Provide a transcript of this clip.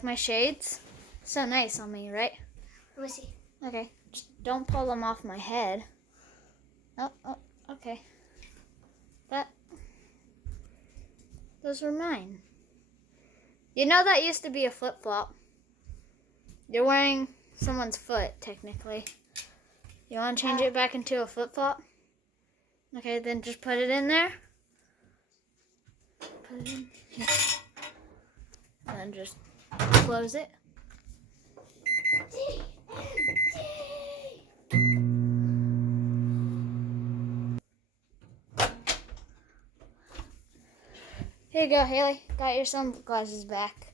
like my shades? So nice on me, right? Let me see. Okay, just don't pull them off my head. Oh, okay. Those were mine. You know that used to be a flip-flop. You're wearing someone's foot, technically. You want to change it back into a flip-flop? Okay, then just put it in there. Put it in here. And then just close it. Here you go, Haley. Got your sunglasses back.